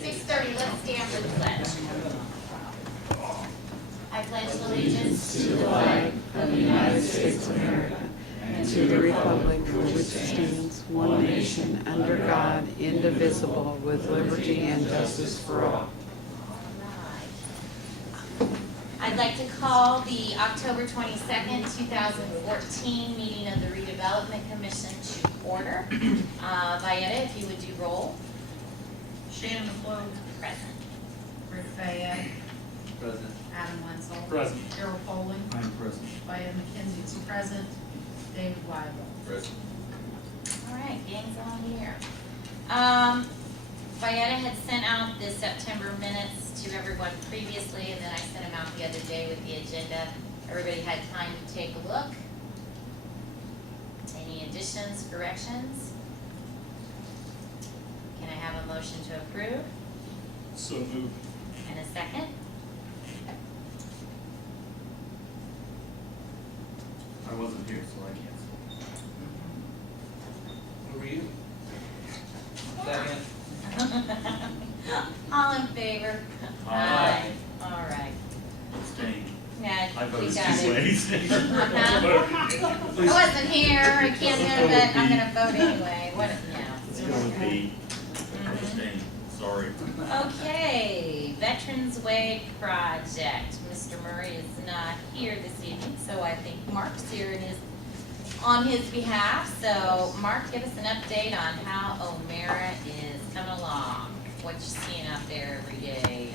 6:30, let's stand for the pledge. I pledge allegiance To the flag of the United States of America and to the republic for which it stands, one nation, under God, indivisible, with liberty and justice for all. I'd like to call the October 22nd, 2014 meeting of the Redevelopment Commission to order. Fayette, if you would do roll. Shannon McClure. Present. Rick Fayette. Present. Adam Wenzel. Present. Gerald Poling. I'm present. Fayette McKenzie is present. David Weigel. Present. All right, gang's on here. Fayette had sent out the September minutes to everyone previously, and then I sent them out the other day with the agenda. Everybody had time to take a look. Any additions, corrections? Can I have a motion to approve? So moved. And a second? I wasn't here, so I can't say. Who were you? Second. All in favor? Aye. All right. Abstain. Yeah, I we voted got two it. ways. I wasn't here, I can't do it, but I'm gonna vote anyway. What, It's no. going to be abstain. Sorry. Okay, Veterans Way Project. Mr. Murray is not here this evening, so I think Mark's here and is on his behalf. So, Mark, give us an update on how O'Mara is coming along. What you seeing out there every day?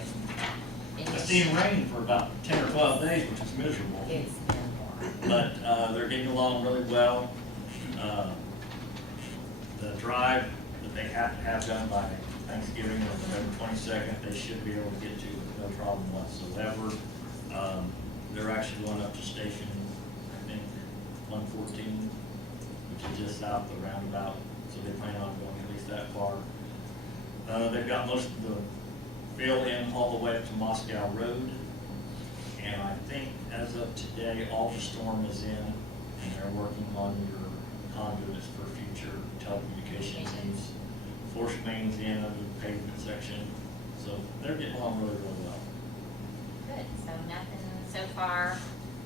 And I've seen rain for about 10 or 12 days, which is miserable, it's been but they're getting along really well. The drive that they have to have done by Thanksgiving or November 22nd, they should be able to get to with no problem whatsoever. They're actually going up to station, I think, 114, which is just south of the roundabout, so they plan on going at least that far. They've got most of the fill in all the way up to Moscow Road. And I think as of today, all the storm is in, and they're working on your conduits for future telecommunication needs. Force mains in under the pavement section, so they're getting along really, really well. good. So nothing so far.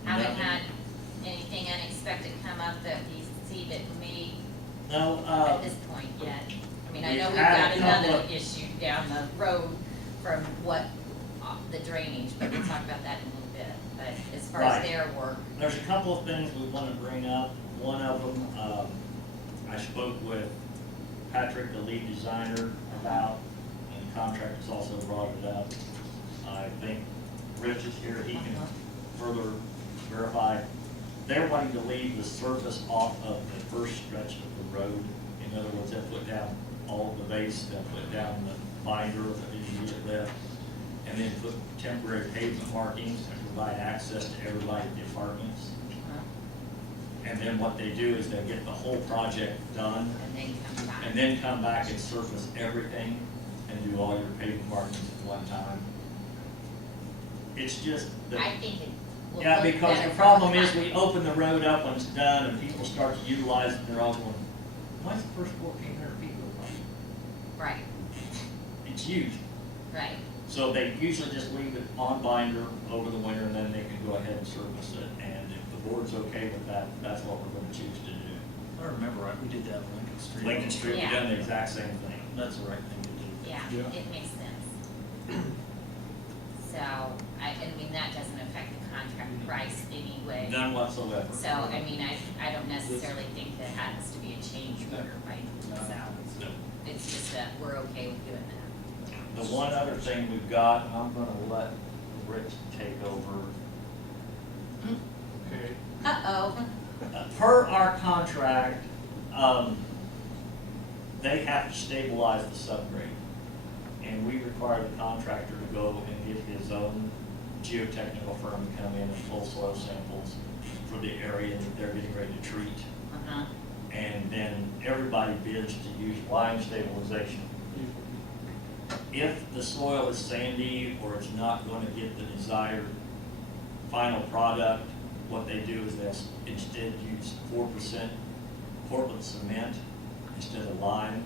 Haven't Nothing. had anything unexpected come up that we see that may No, at this point yet. I mean, I know we've we've had got a couple another of- issue down the road from what, the drainage, but we'll talk about that in a little bit. But as far as Right. their work, there's a couple of things we want to bring up. One of them, I spoke with Patrick, the lead designer, about, and the contractor's also brought it up. I think Rich is here, he can further verify. They're wanting to leave the surface off of the first stretch of the road. In other words, they'll put down all the base, they'll put down the binder that you get left, and then put temporary pavement markings and provide access to everybody in the apartments. And then what they do is they get the whole project done, and then come back. and then come back and surface everything and do all your pavement markings at one time. It's just that. I think it will Yeah, look because better the from problem is front. we open the road up when it's done and people start to utilize it and they're all going, why's the first 1,400 feet go by? Right, It's huge. right. So they usually just leave it on binder over the winter and then they can go ahead and service it. And if the board's okay with that, that's what we're gonna choose to do. I remember right, we did that on Lincoln Street. Lincoln Street, we've Yeah. done the exact same thing. That's the right thing to do. Yeah, Yeah. it makes sense. So, I mean, that doesn't affect the contract price anyway. None whatsoever. So, I mean, I don't necessarily think that has to be a change order, right? So, No. it's just that we're okay with doing that. The one other thing we've got, and I'm gonna let Rich take over. Okay. Uh-oh. Per our contract, they have to stabilize the subgrade. And we require the contractor to go and get his own geotechnical firm to come in and pull soil samples for the area that they're getting ready to treat. Uh-huh. And then everybody bids to use lime stabilization. If the soil is sandy or it's not going to get the desired final product, what they do is they'll instead use 4% Portland cement instead of lime.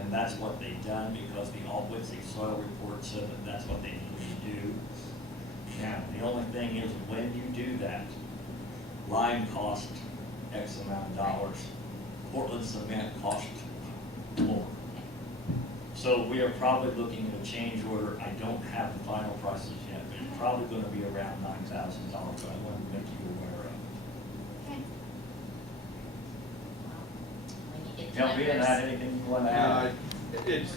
And that's what they've done because the All-Whitsey soil report said that that's what they needed to do. Now, the only thing is when you do that, lime costs X amount of dollars. Portland cement costs more. So we are probably looking at a change order. I don't have the final prices yet, but it's probably gonna be around $9,000, but I wanted to make you aware of. Okay. Well, when you get the Help me in numbers. that, anything you wanna add? It's,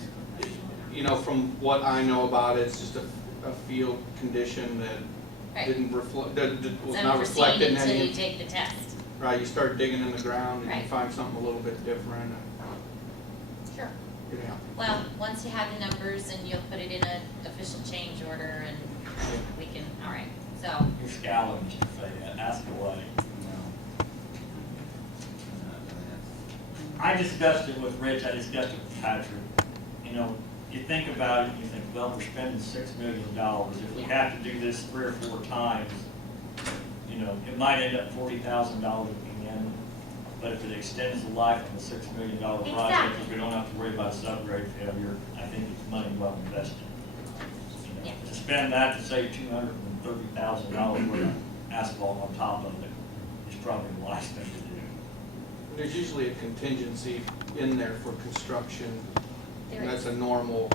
you know, from what I know about it, it's just a field condition that Right. didn't reflect, that was It's not unforeseen reflected in until you any. take the test. Right, you start digging in the ground and Right. you find something a little bit different, Sure. and, yeah. Well, once you have the numbers and you'll put it in an official change order and we can, all right, so, You're scowling, Mr. Fayette, ask away. I discussed it with Rich, I discussed it with Patrick. You know, you think about it, and you think, well, we're spending $6 million. If we have to do this 3 or 4 times, you know, it might end up $40,000 at the end. But if it extends the life of a $6 million project, Exactly. if we don't have to worry about subgrade failure, I think it's money well invested. You know, Yeah. To spend that to save $230,000 worth of asphalt on top of it is probably the wise thing to do. There's usually a contingency in there for construction, there and that's is, a normal,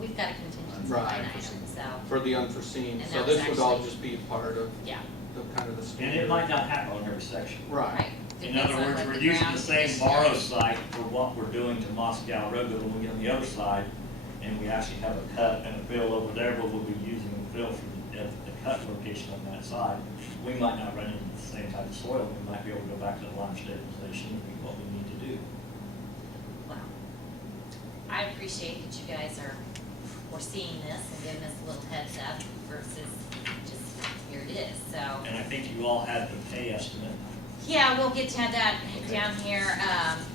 we've got a contingency Right. line item, so, for the unforeseen, And so that was this would all actually- just be part of yeah, the kind of the And standard. it might not happen on every section. Right. right. In Depends other on words, what we're the using ground the same condition borrow is. site for what we're doing to Moscow Road, but when we get on the other side, and we actually have a cut and a fill over there, but we'll be using the fill from the cut location on that side, we might not run into the same type of soil, we might be able to go back to the lime stabilization and do what we need to do. Well, I appreciate that you guys are foreseeing this and giving us a little heads up versus just, here it is, so. And I think you all had the pay estimate. Yeah, we'll get to that down here.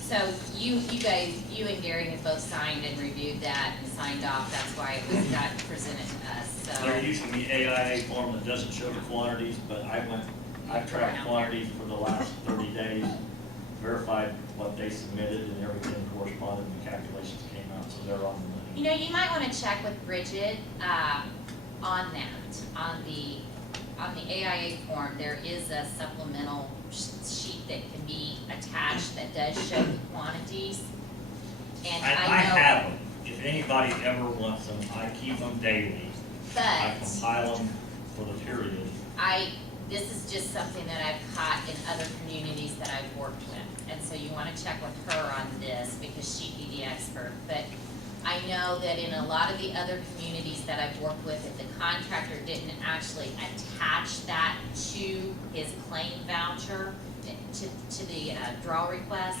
So you guys, you and Gary have both signed and reviewed that and signed off. That's why it was got presented to us, so. They're using the AIA form that doesn't show the quantities, but I've tracked quantities for the last 30 days, verified what they submitted and everything corresponded and the calculations came out, so they're on the money. You know, you might wanna check with Bridget, on that, on the AIA form, there is a supplemental sheet that can be attached that does show the quantities. And I I know, have them. If anybody ever wants them, I keep them daily. I but compile them for the period. this is just something that I've caught in other communities that I've worked with. And so you wanna check with her on this because she'd be the expert. But I know that in a lot of the other communities that I've worked with, if the contractor didn't actually attach that to his claim voucher, to the draw request,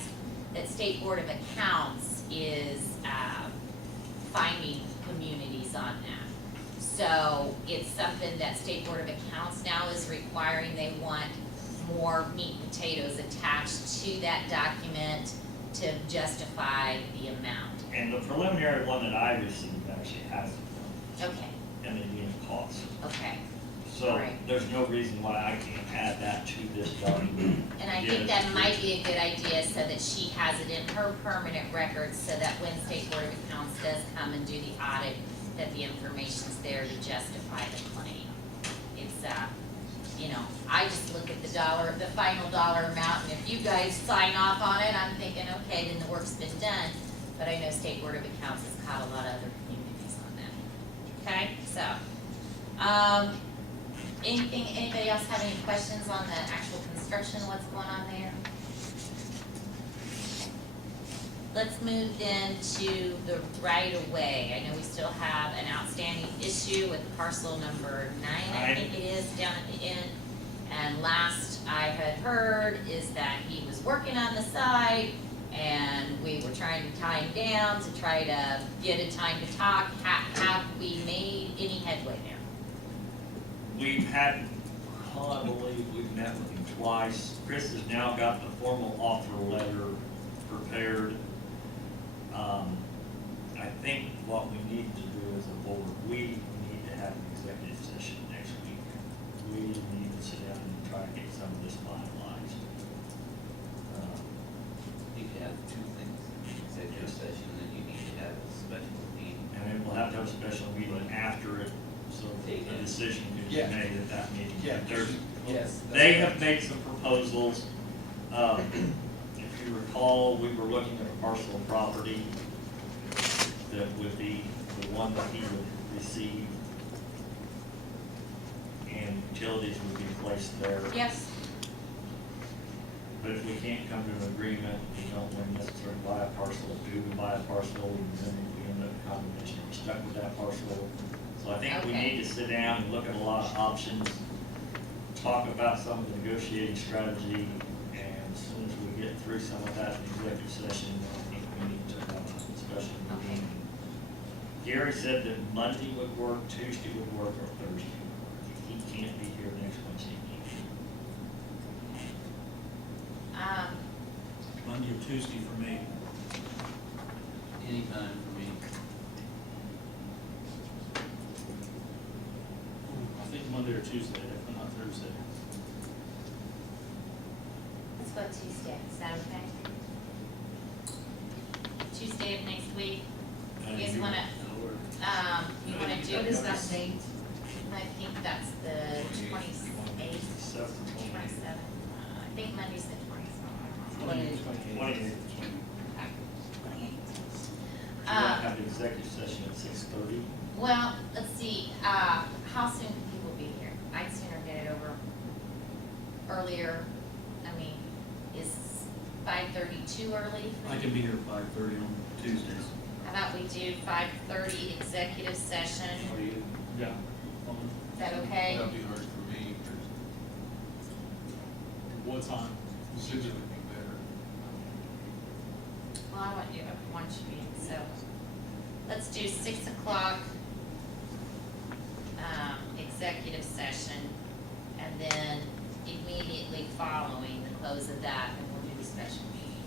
that State Board of Accounts is finding communities on that. So it's something that State Board of Accounts now is requiring. They want more meat and potatoes attached to that document to justify the amount. And the preliminary one that I received actually has it, Okay, and the unit cost. okay. So Right. there's no reason why I can't add that to this document. And I Get think it that to might be a good idea so that she has it in her permanent records so that when State Board of Accounts does come and do the audit, that the information's there to justify the claim. It's, you know, I just look at the final dollar amount, and if you guys sign off on it, I'm thinking, okay, then the work's been done. But I know State Board of Accounts has caught a lot of other communities on that. Okay, so, anybody else have any questions on the actual construction, what's going on there? Let's move then to the right of way. I know we still have an outstanding issue with parcel number 9, I think it is, down at the end. And last I had heard is that he was working on the site and we were trying to tie him down to try to get a time to talk. Have we made any headway there? We've had, I believe we've met with him twice. Chris has now got the formal offer letter prepared. I think what we need to do as a board, we need to have an executive session next week. We need to sit down and try to get some of this finalized. You can have two things, executive session, and then you need to special meeting. And then we'll have to have a special meeting after it, so a decision can be Yeah. made at that meeting. Yeah. There's, Yes. they have made some proposals. If you recall, we were looking at a parcel of property that would be the one that he would receive, and utilities would be placed there. Yes, But if we can't come to an agreement, we don't want to necessarily buy a parcel, do we buy a parcel, and then we end up in combination, we're stuck with that parcel. So I think we Okay. need to sit down and look at a lot of options, talk about some of the negotiating strategy, and as soon as we get through some of that in executive session, I think we need to have a special meeting. Gary said that Monday would work, Tuesday would work, or Thursday would work. He can't be here next Wednesday. Monday or Tuesday for me. Anytime for me. I think Monday or Tuesday, if not Thursday. let's go Tuesday, is that okay? Tuesday of next week, you guys wanna, you wanna do? What is that date? I think that's the 28th, 27th, I think Monday's the 27th. 28th. Okay. We'll have the executive session at 6:30. Well, let's see, how soon can people be here? I'd sooner get it over earlier. I mean, is 5:30 too early? I can be here at 5:30 on Tuesdays. How about we do 5:30 executive session? Are you? Yeah. Is that okay? That'll be hard for me, What time? six would be better. Well, I want you to be, so let's do 6 o'clock, executive session, and then immediately following the close of that, then we'll do the special meeting.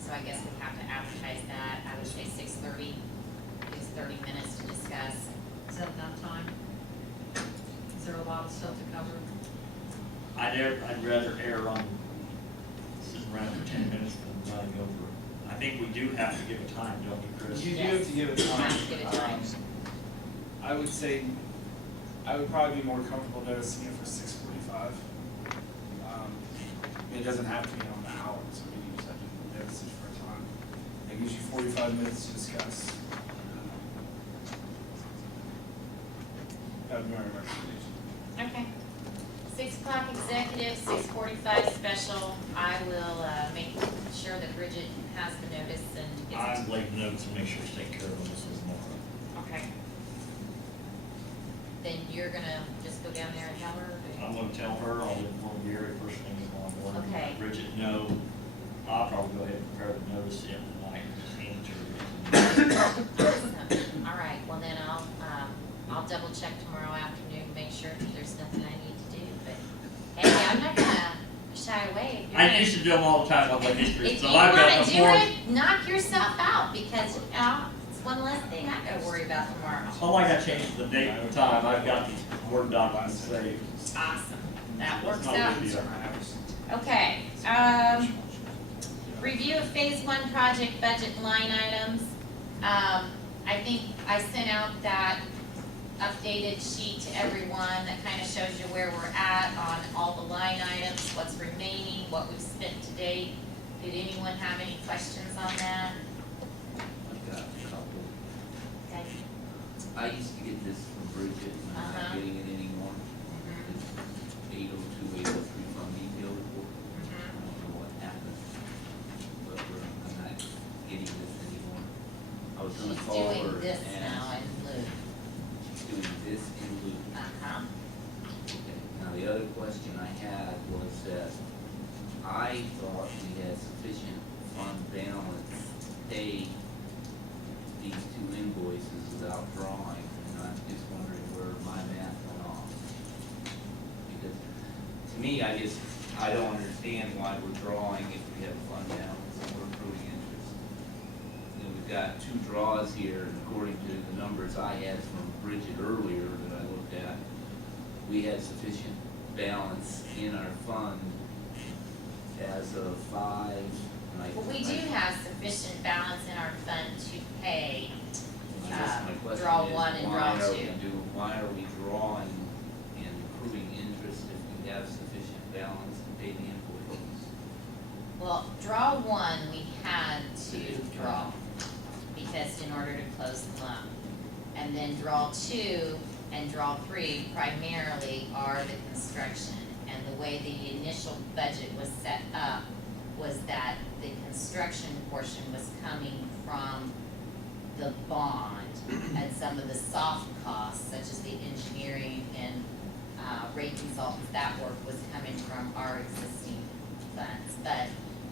So I guess we have to advertise that, I would say 6:30, gives 30 minutes to discuss. Is that enough time? Is there a lot of stuff to cover? I'd rather err on sitting around for 10 minutes than running over. I think we do have to give a time, don't we, Chris? You do have to give it time. Have to give it time. I would say, I would probably be more comfortable noticing it for 6:45. It doesn't have to be on the hour, so we just have to notice it for a time. It gives you 45 minutes to discuss. That would be my recommendation. Okay. 6 o'clock executive, 6:45 special. I will, make sure that Bridget has the notice and gets it. I'll lay notes and make sure to take care of this tomorrow. Okay. Then you're gonna just go down there and tell her? I'm gonna tell her, I'll inform Gary first thing tomorrow morning. Okay. Bridget, no, I'll probably go ahead and prepare the notice in tonight and just hand it to her. Awesome. All right, well then I'll double check tomorrow afternoon, make sure that there's nothing I need to do, but hey, I'm not gonna shy away. If you're I gonna- used to do them all the time on my history, If so you I've got wanna the do fourth. it, knock yourself out, because, it's one less thing I gotta worry about tomorrow. All I got changed the date and the time, I've got the Word documents saved. Awesome, that works Not a out. big deal. Okay, review of phase 1 project budget line items. I think I sent out that updated sheet to everyone that kind of shows you where we're at on all the line items, what's remaining, what we've spent to date. Did anyone have any questions on that? I've got a couple. Okay. I used to get this from Bridget, and I'm Uh-huh. not getting it anymore. Mhm. It's 802, 803 fund detail report. I Mhm. don't know what happened, but I'm not getting this anymore. I was gonna She's call her doing and this now ask, in lieu. doing this in lieu. Uh-huh. Okay, now the other question I had was that I thought we had sufficient fund balance to pay these two invoices without drawing, and I'm just wondering where my math went off. Because, to me, I don't understand why we're drawing if we have fund balance and we're accruing interest. You know, we've got two draws here, and according to the numbers I had from Bridget earlier that I looked at, we had sufficient balance in our fund as of 5. Well, we do have sufficient balance in our fund to pay I guess my question draw is, one and draw two. why are we drawing and accruing interest if we have sufficient balance to pay the invoices? Well, draw one, we had to draw, because in order to close the loan. And then draw two and draw three primarily are the construction. And the way the initial budget was set up was that the construction portion was coming from the bond, and some of the soft costs, such as the engineering and rate consultants, that work was coming from our existing funds. But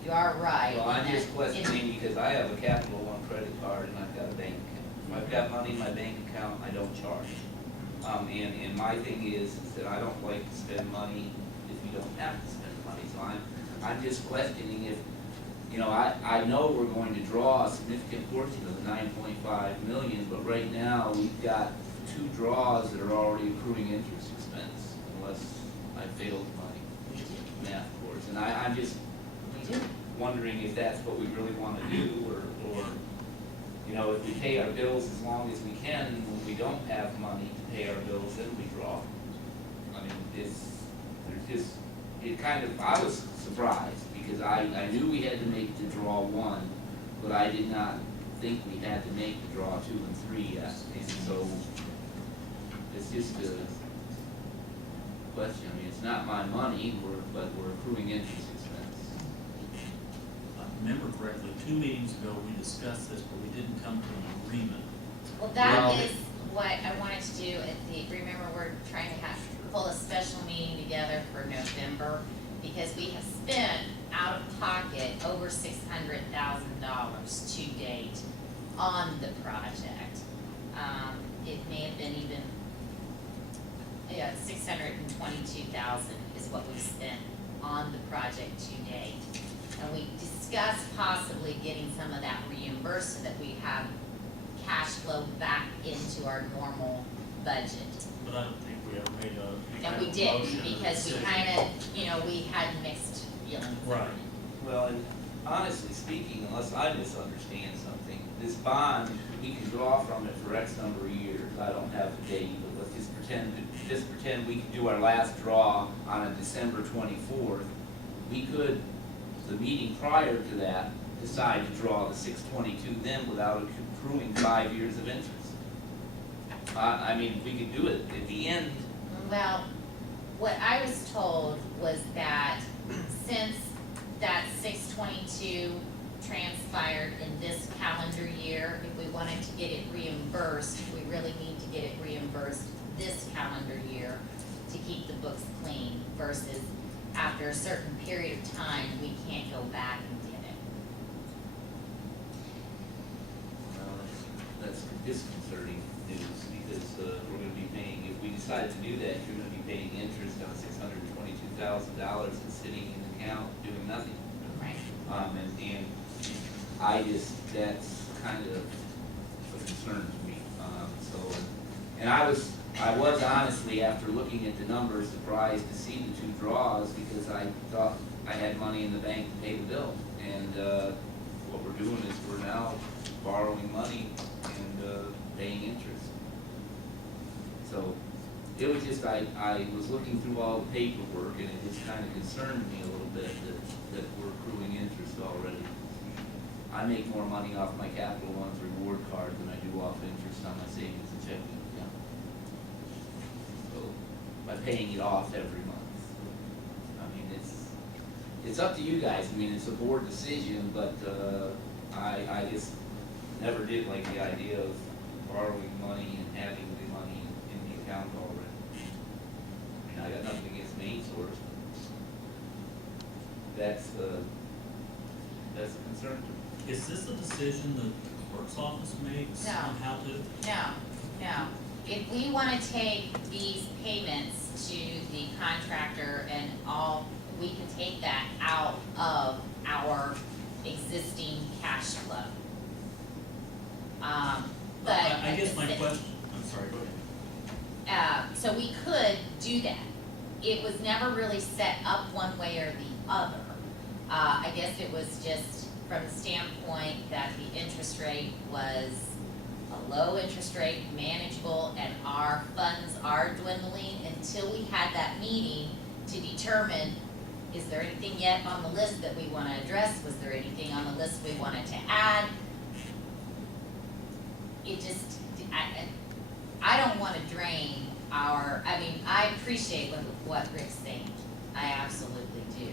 you are right. Well, I'm in just that questioning because I have a Capital One credit card and I've got a bank account. If I've got money in my bank account, I don't charge. And my thing is that I don't like to spend money if you don't have to spend money. So I'm just questioning if, you know, I know we're going to draw a significant portion of the 9.5 million, but right now we've got 2 draws that are already accruing interest expense, unless I failed my math course. And I'm just We do. wondering if that's what we really want to do, or, you know, if we pay our bills as long as we can, and when we don't have money to pay our bills, then we draw. I mean, I was surprised, because I knew we had to make the draw 1, but I did not think we had to make the draw 2 and 3 yet, and so, it's just a question. I mean, it's not my money, but we're accruing interest expense. If I remember correctly, 2 meetings ago, we discussed this, but we didn't come to an agreement. Well, that Well, is what I wanted to do at remember, we're trying to pull a special meeting together for November, because we have spent out of pocket over $600,000 to date on the project. It may have been even, 622,000 is what we spent on the project to date. And we discussed possibly getting some of that reimbursed so that we have cash flow back into our normal budget. But I don't think we ever made a. And we didn't, because we we had mixed feelings. Right. Well, and honestly speaking, unless I misunderstand something, this bond, we can draw from it for X number of years. I don't have the date, but let's just pretend we could do our last draw on a December 24th. We could, the meeting prior to that, decide to draw the 622 then without accruing 5 years of interest. I mean, we could do it at the end. Well, what I was told was that since that 622 transpired in this calendar year, if we wanted to get it reimbursed, we really need to get it reimbursed this calendar year to keep the books clean, versus after a certain period of time, we can't go back and get it. Well, that's disconcerting news, because we're gonna be paying, if we decide to do that, you're gonna be paying interest on $622,000 that's sitting in the account doing nothing. Right. And that's kind of a concern to me, so, and I was honestly, after looking at the numbers, surprised to see the 2 draws, because I thought I had money in the bank to pay the bill, and, what we're doing is we're now borrowing money and, paying interest. So, it was just, I was looking through all the paperwork, and it just kind of concerned me a little bit that we're accruing interest already. I make more money off my Capital One's reward card than I do off interest on my savings and checking account. So, by paying it off every month. I mean, it's up to you guys. I mean, it's a board decision, but, I just never did like the idea of borrowing money and having the money in the account already. I mean, I got nothing against main source, but that's a concern to me. Is this a decision that the clerk's office makes No. on how to? No. If we wanna take these payments to the contractor and all, we can take that out of our existing cash flow. But. I guess at my the sa- question, I'm sorry, go ahead. So we could do that. It was never really set up one way or the other. I guess it was just from the standpoint that the interest rate was a low interest rate, manageable, and our funds are dwindling until we had that meeting to determine, is there anything yet on the list that we wanna address? Was there anything on the list we wanted to add? It just, I don't wanna drain our, I mean, I appreciate what Rick's saying, I absolutely do.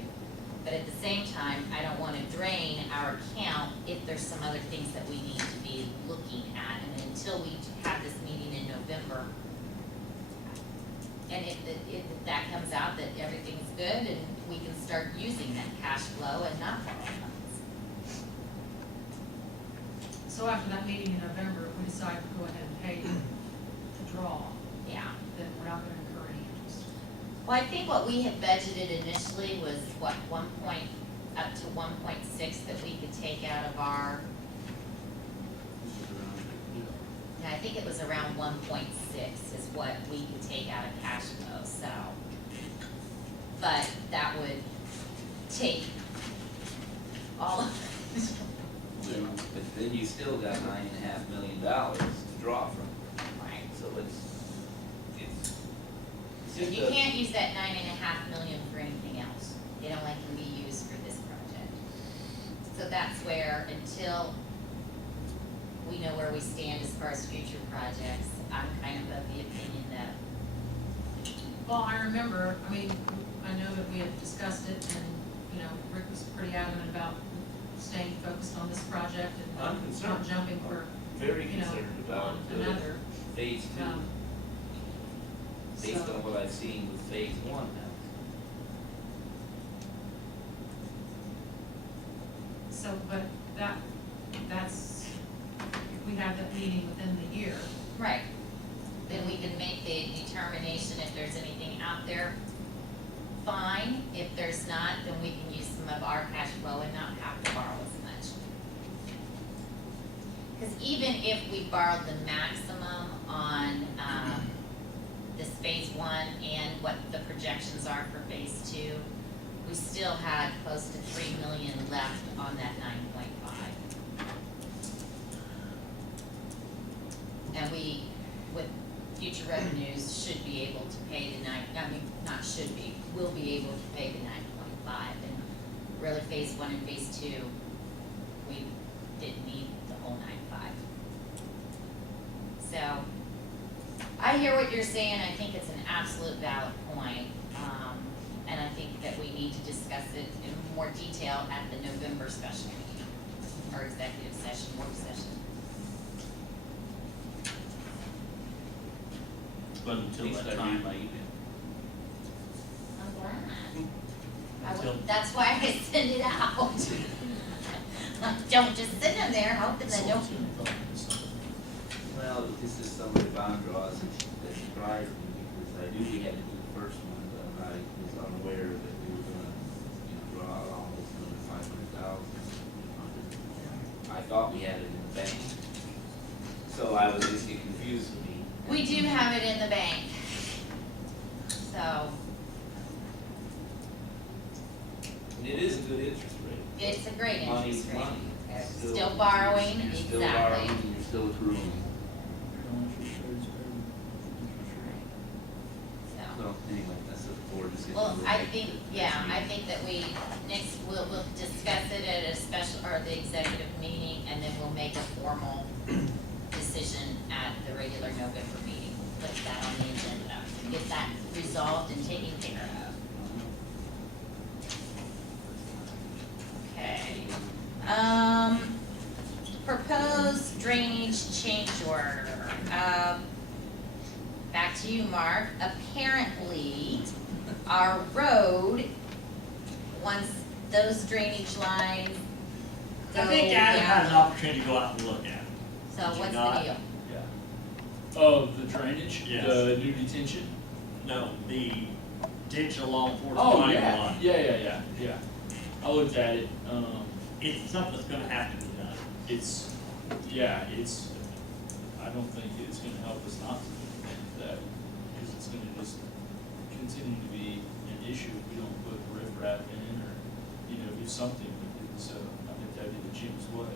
But at the same time, I don't wanna drain our account if there's some other things that we need to be looking at. And until we have this meeting in November, and if that comes out that everything's good and we can start using that cash flow and not borrow funds. So after that meeting in November, if we decide to go ahead and pay the draw, Yeah. then we're not gonna incur any interest. Well, I think what we had budgeted initially was what, up to 1.6 that we could take out of our, yeah, I think it was around 1.6 is what we could take out of cash flow, so. But that would take all of it. But then you still got $9.5 million to draw from, Right. so it's So just you a- can't use that 9.5 million for anything else. It only can be used for this project. So that's where, until we know where we stand as far as future projects, I'm kind of the opinion that, Well, I remember, I mean, I know that we had discussed it and, you know, Rick was pretty adamant about staying focused on this project and I'm not concerned. jumping for, very you know, concerned about on the another. phase two, based So- on what I've seen with phase one now. So, but that's, if we have that meeting within the year, right, then we can make the determination if there's anything out there, fine. If there's not, then we can use some of our cash flow and not have to borrow as much. Cause even if we borrowed the maximum on, this phase one and what the projections are for phase two, we still had close to 3 million left on that 9.5. And we, with future revenues, should be able to pay not should be, will be able to pay the 9.5. And really phase one and phase two, we didn't need the whole 9.5. So, I hear what you're saying, I think it's an absolute valid point. And I think that we need to discuss it in more detail at the November special meeting, or executive session, work session. But until At least that I read time, my email. I'm glad. Until- That's why I send it out. Don't just send them there hoping that don't. Well, this is some of the bond draws that surprised me, because I knew we had to do the first one, but I was unaware that we were gonna, draw out almost another 500,000. I thought we had it in the bank, so I was just getting confused with me. We do have it in the bank. So, And it is a good interest rate. it's a great Money's interest rate. money. Still borrowing, You're still exactly. borrowing, and you're still accruing. So. So, anyway, that's a board decision. Well, We'll I make think, the yeah, next I meeting. think that we'll discuss it at a special, or the executive meeting, and then we'll make a formal decision at the regular November meeting. Put that on the agenda, get that resolved and taken care of. Okay. Proposed drainage change order. Back to you, Mark. Apparently, our road, once those drainage lines go I think Adam had an down. opportunity to go out and look at it. So Did you what's the not? deal? Yeah. Of the drainage, Yes. the new detention? No, the ditch along Fort Oh, County yeah, line. yeah. I looked at it, It's something that's gonna have to be done. it's, I don't think it's gonna help us not to do that, because it's gonna just continue to be an issue if we don't put riprap in or, do something with it, so I think that'd be the cheapest way.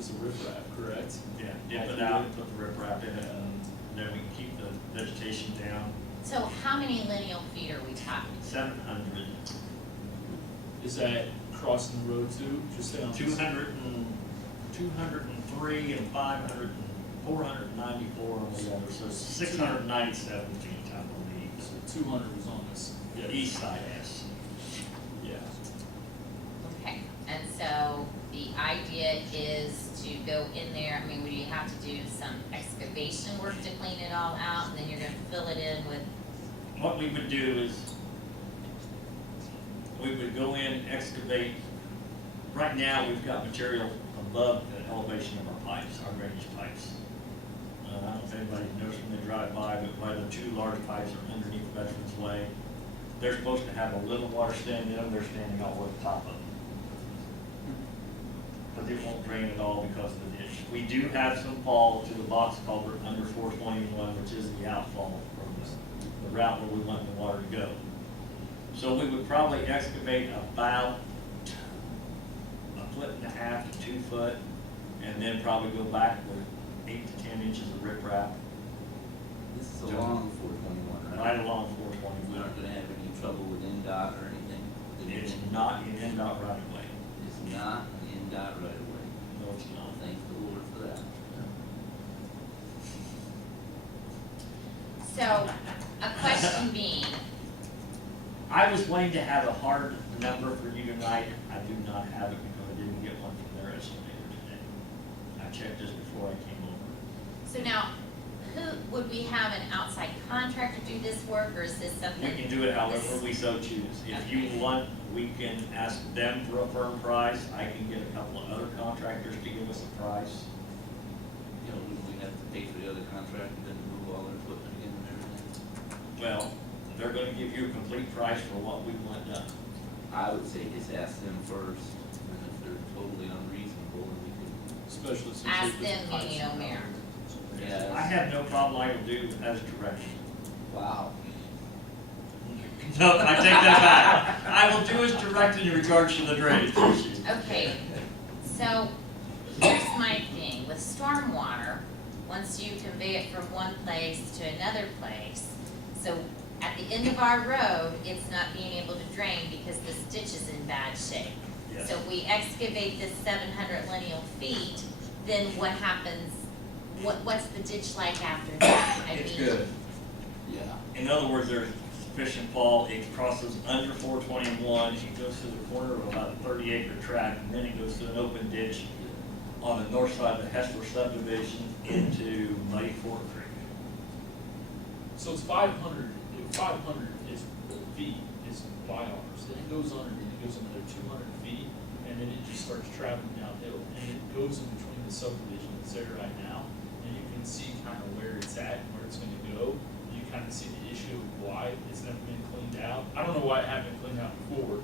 is a riprap, correct? Yeah, dip it out, put the riprap in it, and then we can keep the vegetation down. So how many lineal feet are we talking? 700, Is that crossing the road too, just down? 203 and 500 and 494 on the other, so 697 feet, I believe. So 200 was on this. The east side, yes. Yeah. Okay, and so the idea is to go in there, I mean, would you have to do some excavation work to clean it all out, and then you're gonna fill it in with, What we would do is, we would go in, excavate. Right now, we've got material above the elevation of our pipes, our drainage pipes. I don't know if anybody knows when they drive by the two large pipes are underneath Veterans Way. They're supposed to have a little water standing in them, they're standing all over the top of them. But it won't drain at all because of the ditch. We do have some fall to the box culvert under 421, which is the outfall from the route where we want the water to go. So we would probably excavate about 1.5 to 2 foot, and then probably go back with 8 to 10 inches of riprap This is along 421, right? right along We 421. aren't gonna have any trouble with NDOT or anything? It's not in NDOT right away. It's not an NDOT right away. No, it's not. Thank the Lord for that. so, a question being, I was waiting to have a hard number for you tonight. I do not have it because I didn't get one from their estimator today. I checked this before I came over. so now, would we have an outside contractor do this work, or is this something? We can do it however we so choose. If you want, we can ask them for a firm price. I can get a couple of other contractors to give us a price. You know, we have to pay for the other contractor to move all their equipment again and everything. Well, they're gonna give you a complete price for what we want done. I would say just ask them first, and if they're totally unreasonable, then we can, Especially since. Ask they them, put the pipes meaning in. O'Meara. yeah. I have no problem. I will do as directed. Wow. No, I take that back. I will do as directed in regards to the drainage issue. Okay, so here's my thing, with stormwater, once you convey it from one place to another place, so at the end of our road, it's not being able to drain because this ditch is in bad shape. Yes. So if we excavate this 700 lineal feet, then what happens, what's the ditch like after that? I It's mean, good. Yeah. In other words, there's sufficient fall. It crosses under 421. It goes to the corner of about a 30-acre tract, and then it goes to an open ditch on the north side of the Hessler subdivision into Muddy Fork Creek. So it's 500 is feet is by ours, then it goes under, it goes another 200 feet, and then it just starts traveling downhill, and it goes in between the subdivision that's there right now, and you can see kind of where it's at and where it's gonna go. You kind of see the issue of why it's never been cleaned out. I don't know why it hadn't been cleaned out before,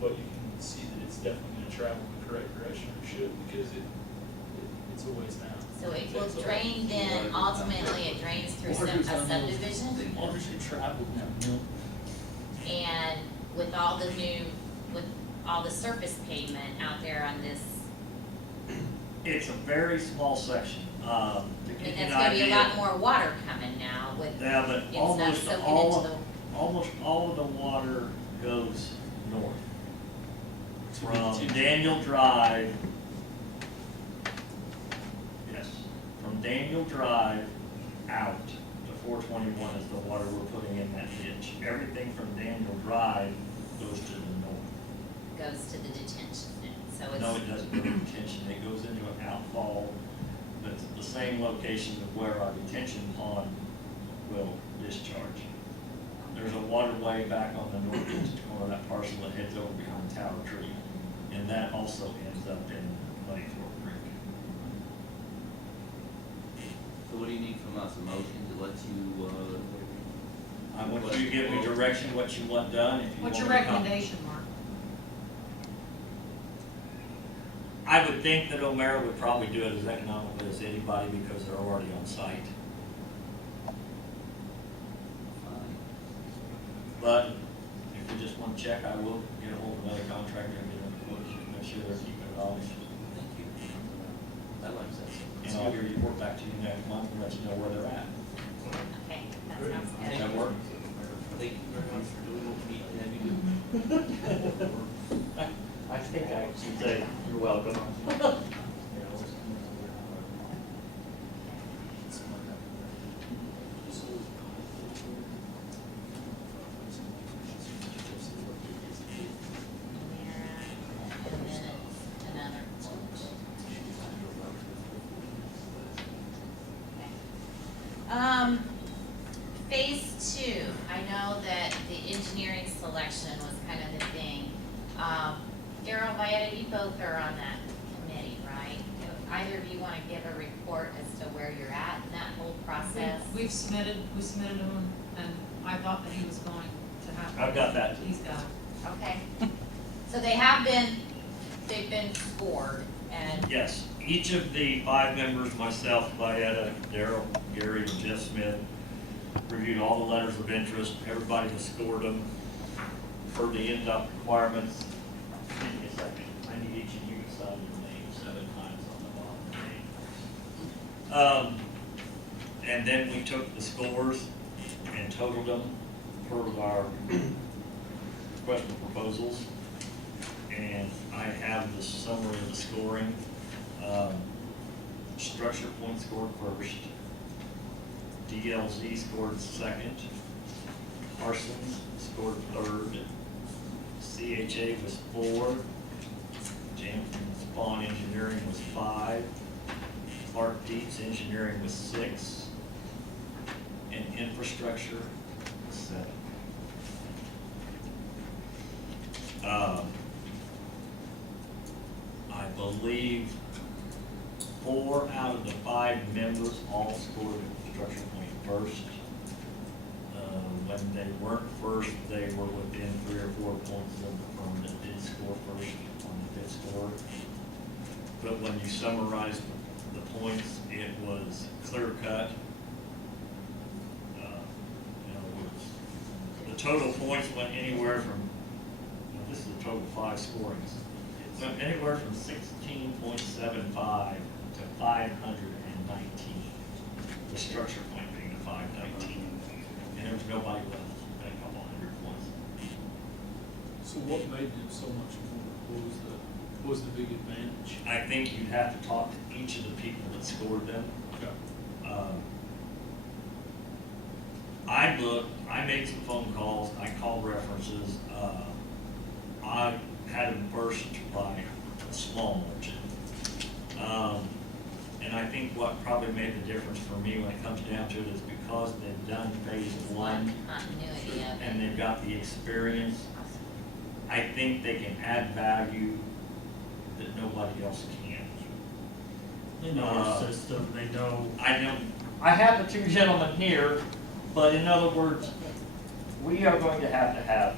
but you can see that it's definitely gonna travel in the correct direction, or should, because it's a ways now. so it will drain then, ultimately it drains through a subdivision? Water should travel downhill. And with all the surface pavement out there on this, It's a very small section. To I give mean, you that's an gonna be a idea, lot more water coming now with, yeah, but it's not almost soaking all, into almost all of the water goes north. To the From detention. Daniel Drive, yes, from Daniel Drive out to 421 is the water we're putting in that ditch. Everything from Daniel Drive goes to the north. goes to the detention then, so it's. No, it doesn't go to detention, it goes into an outfall that's at the same location of where our detention pond will discharge. There's a waterway back on the northeast corner of that parcel that heads over behind Tower Tree, and that also ends up in Muddy Fork Creek. So what do you need from us, a motion to let you, I want you to give me direction, what you want done, if you want What's me your to come. recommendation, Mark? I would think that O'Meara would probably do it as economically as anybody because they're already on site. But if you just want to check, I will get a hold of another contractor and get them a quote, just make sure they're keeping it all. thank you. like that. And I'll hear you report back to you next month and let you know where they're at. Okay, that sounds Does good. that work? Thank you very much for doing what we need to do. I think I should say, you're welcome. Phase two, I know that the engineering selection was kind of the thing. Daryl, Valletta, you both are on that committee, right? Do either of you want to give a report as to where you're at in that whole process? We submitted him, and I thought that he was going to have. I've got that. He's got it. Okay. So they've been scored, and Yes, each of the 5 members, myself, Valletta, Daryl, Gary, and Jeff Smith, reviewed all the letters of interest. Everybody has scored them per the NDOT requirements. Give me a second. I need each of you to sign your name 7 times on the bottom page. And then we took the scores and totaled them per our request for proposals. And I have the summary of the scoring. Structure point scored first. DLZ scored second. Parsons scored third. CHA was 4. Jansen Spawn Engineering was 5. Clark Dietz Engineering was 6. And Infrastructure was 7. I believe 4 out of the 5 members all scored Infrastructure point first. When they weren't first, they were within 3 or 4 points of the firm that did score first on the fifth score. But when you summarize the points, it was clear cut. In other words, the total points went anywhere from, this is a total 5 scorings. It went anywhere from 16.75 to 519. The structure point being the 519. And there was nobody left at a couple hundred points. So what made them so much more? What was the big advantage? I think you'd have to talk to each of the people that scored them. Okay. I looked, I made some phone calls, I called references. I had them first by a small margin. And I think what probably made the difference for me when it comes down to it is because they've done phase 1 continuity of it. and they've got the experience, I think they can add value that nobody else can. They know our system, they know. I have the 2 gentlemen here, but in other words, we are going to have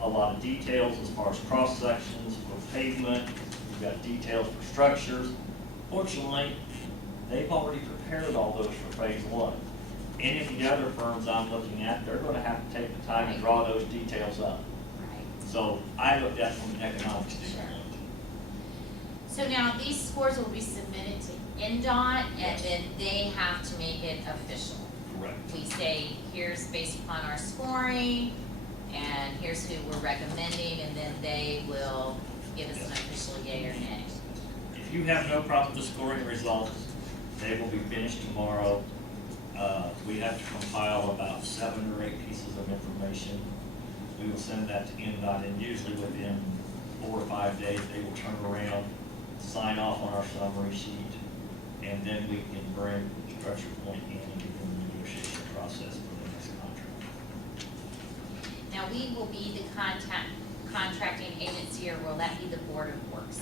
a lot of details as far as cross sections for pavement. We've got details for structures. Fortunately, they've already prepared all those for phase 1. Any of the other firms I'm looking at, they're going to have to take the time to draw those details up. Right. So I looked at it from an economic standpoint. So now these scores will be submitted to NDOT, and then they have to make it official. Correct. We say, here's based upon our scoring, and here's who we're recommending, and then they will give us an official yay or nay. If you have no problem with the scoring results, they will be finished tomorrow. We have to compile about 7 or 8 pieces of information. We will send that to NDOT, and usually within 4 or 5 days, they will turn around, sign off on our summary sheet, and then we can bring Structure Point in and begin the negotiation process for the next contract. Now, we will be the contracting agency, or will that be the Board of Works?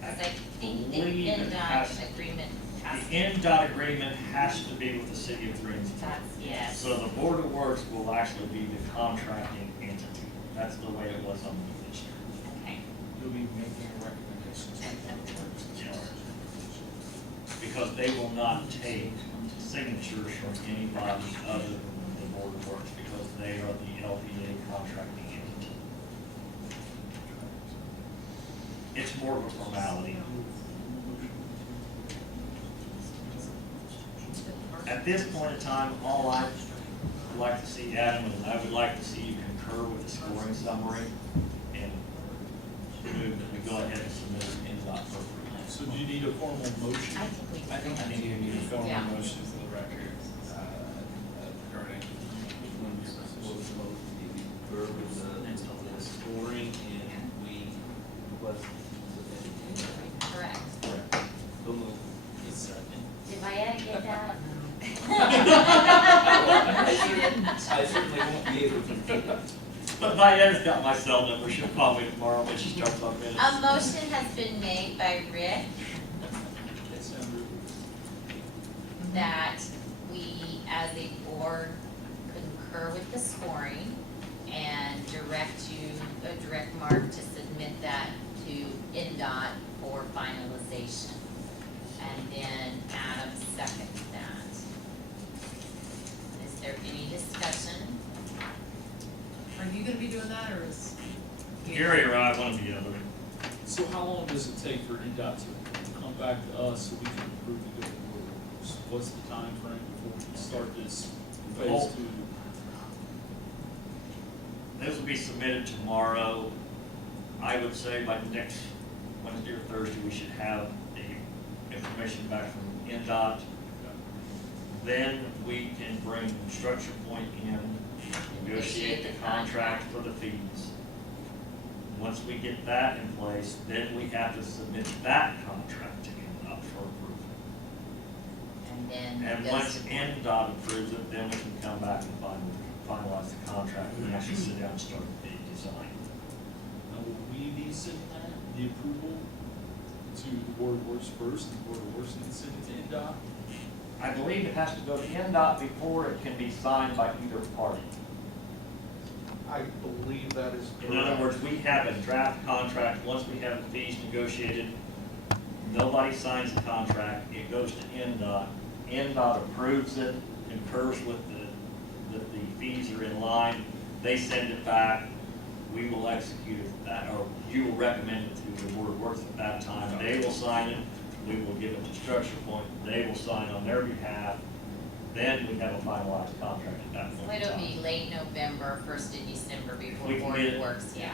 Because I think the believe it has- NDOT agreement The has to. NDOT agreement has to be with the city of Greensburg. That's, yes. So the Board of Works will actually be the contracting entity. That's the way it was on the list. Okay. You'll be making recommendations. Yes. Because they will not take signatures from anybody other than the Board of Works, because they are the LPA contracting entity. it's more of a formality. At this point in time, all I would like to see, Adam, is I would like to see you concur with the scoring summary and move that we go ahead and submit it in the appropriate. So do you need a formal motion? I think we. I think you need a formal Yeah. motion for the record, regarding. The scoring and we request. Correct. So move. Did Fayette get that? I certainly won't be able to. But Diana's got my cell number, she'll call me tomorrow when she starts on minutes. A motion has been made by Rick that we, as a board, concur with the scoring and direct Mark to submit that to NDOT for finalization. And then Adam seconds that. Is there any discussion? Are you gonna be doing that, or is? Gary or I, one or the other. So how long does it take for NDOT to come back to us so we can approve the good order? So what's the time frame before we can start this phase 2? This will be submitted tomorrow. I would say by next Wednesday or Thursday, we should have the information back from NDOT. Then we can bring Structure Point in, negotiate the contract for the fees. Once we get that in place, then we have to submit that contract to NDOT for approval. And then. And goes once to- NDOT approves it, then we can come back and finalize the contract and actually sit down and start the design. Now, will we be sending that, the approval to the Board of Works first, and the Board of Works then send it to NDOT? I believe it has to go to NDOT before it can be signed by either party. I believe that is correct. In other words, we have a draft contract, once we have the fees negotiated, nobody signs the contract, it goes to NDOT. NDOT approves it, concurs with that the fees are in line, they send it back, we will execute it, or you will recommend it to the Board of Works at that time, they will sign it, we will give it to Structure Point, they will sign on their behalf, then we have a finalized contract at that So point in it'll time. be late November, 1st of December before We can Board get of it. Works, yeah.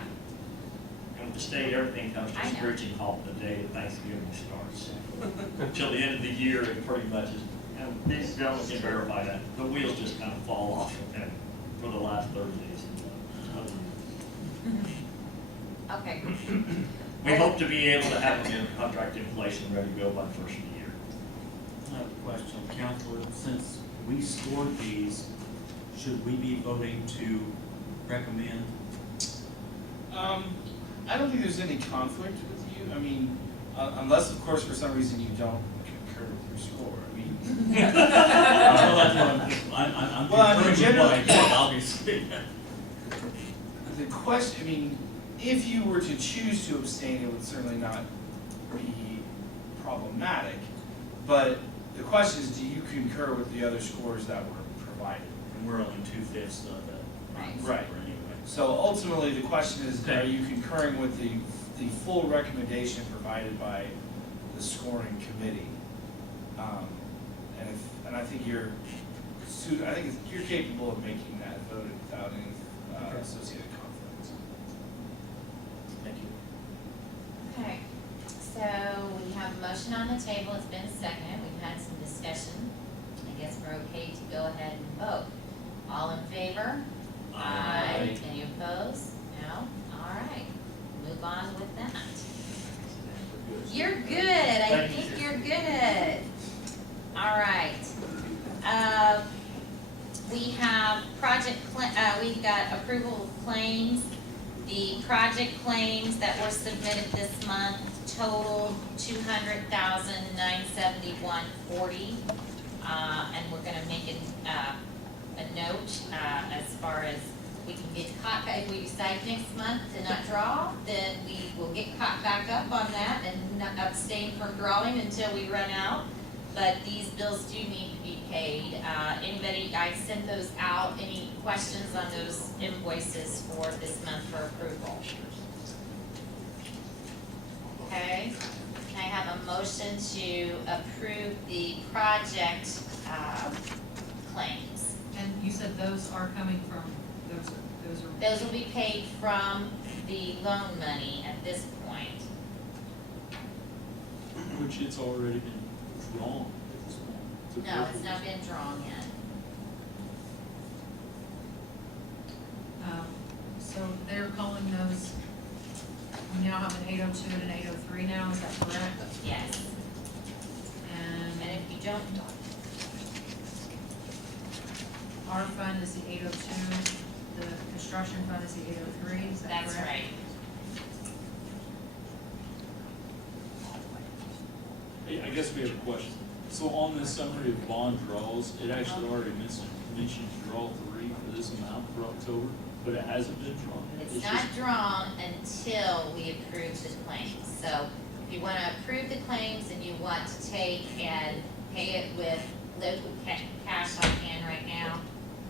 And with the state, everything comes to I a know. screeching halt the day that Thanksgiving starts. Until the end of the year, it pretty much is, and these gentlemen can verify that, the wheels just kind of fall off and for the last 30 days. Okay, We hope to be able to have a contract in place and ready to go by the first of the year. I have a question, Counselor, since we scored these, should we be voting to recommend? I don't think there's any conflict with you, I mean, unless, of course, for some reason you don't concur with your score, I mean. Well, that's what I'm Well, I mean, concurring with what I generally- did, obviously. The question, I mean, if you were to choose to abstain, it would certainly not be problematic. But the question is, do you concur with the other scores that were provided? And we're only 2/5 of that. Right. Right. Anyway. So ultimately, the question is, Okay. are you concurring with the full recommendation provided by the scoring committee? And I think you're capable of making that vote without any Okay. associated conflicts. Thank you. okay. So we have a motion on the table, it's been seconded, we've had some discussion. I guess we're okay to go ahead and vote. All in favor? Aye. Any opposed? No? All right, move on with that. You're good, I Thank think you. you're good. All right. We have we've got approval of claims. The project claims that were submitted this month totaled $200,971.40. And we're gonna make a note, as far as we can get caught, if we decide next month to not draw, then we will get caught back up on that and not abstain from drawing until we run out. But these bills do need to be paid. Anybody, I sent those out, any questions on those invoices for this month for approval? Okay, can I have a motion to approve the project, claims? And you said those are coming from, those are. Those will be paid from the loan money at this point. Which it's already been drawn at this point. It's No, it's appropriate. not been drawn yet. So they're calling those, we now have an 802 and an 803 now, is that correct? Yes, and And if you don't, our fund is the 802, the construction fund is the 803, is that correct? that's right. Hey, I guess we have a question. So on this summary of bond draws, it actually already mentions draw 3 for this amount for October, but it hasn't been drawn yet. It's not drawn until we approve the claims. So if you wanna approve the claims and you want to take and pay it with local cash on hand right now,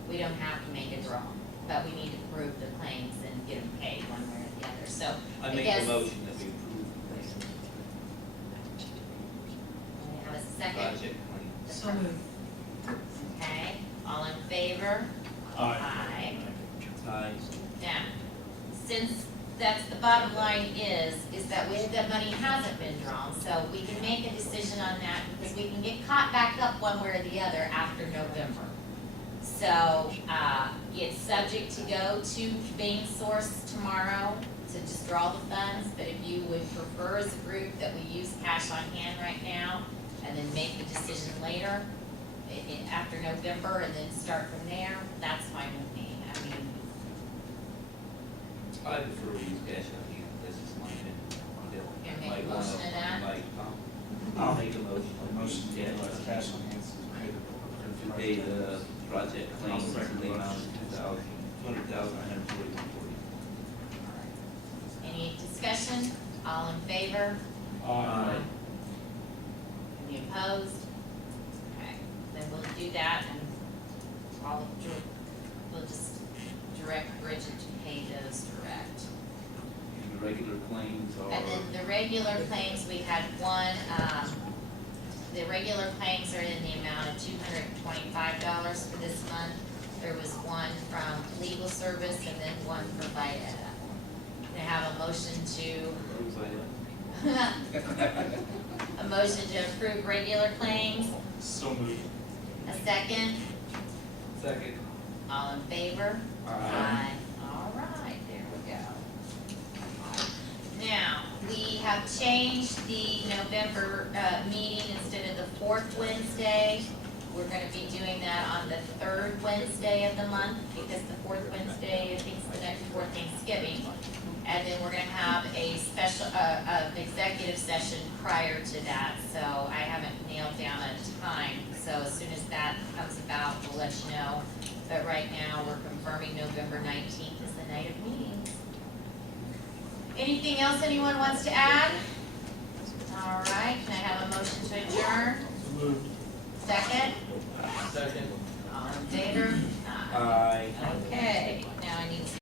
we don't have to make a draw. But we need to approve the claims and get them paid one way or the other. So I I make guess. a motion that we approve the We have a second. project claim. So moved. Okay, all in favor? Aye. Aye. Now, since that's the bottom line is that the money hasn't been drawn, so we can make a decision on that because we can get caught back up one way or the other after November. So, it's subject to go to Main Source tomorrow to just draw the funds, but if you would prefer as a group that we use cash on hand right now and then make the decision later, after November and then start from there, that's fine with me. I mean, I prefer to use cash on hand, this is my opinion. Can I make a motion of that? I'll make a motion. Motion to Yeah, utilize cash on hand to pay the project claims in the amount of $200,941.40. any discussion? All in favor? Aye. Any opposed? Okay, then we'll do that and we'll just direct Bridget to pay those direct. And the regular claims are. And then the regular claims, we had one, the regular claims are in the amount of $225 for this month. There was one from legal service and then one for Vita. They have a motion to a motion to approve regular claims, So moved. a second, Second. all in favor? Aye. All right, there we go. Now, we have changed the November, meeting instead of the fourth Wednesday. We're gonna be doing that on the third Wednesday of the month, because the fourth Wednesday, I think, is the night before Thanksgiving. And then we're gonna have a special, executive session prior to that, so I haven't nailed down a time. So as soon as that comes about, we'll let you know. But right now, we're confirming November 19th is the night of meetings. Anything else anyone wants to add? All right, can I have a motion to adjourn? So moved. Second? Second. All in favor? Aye. Aye.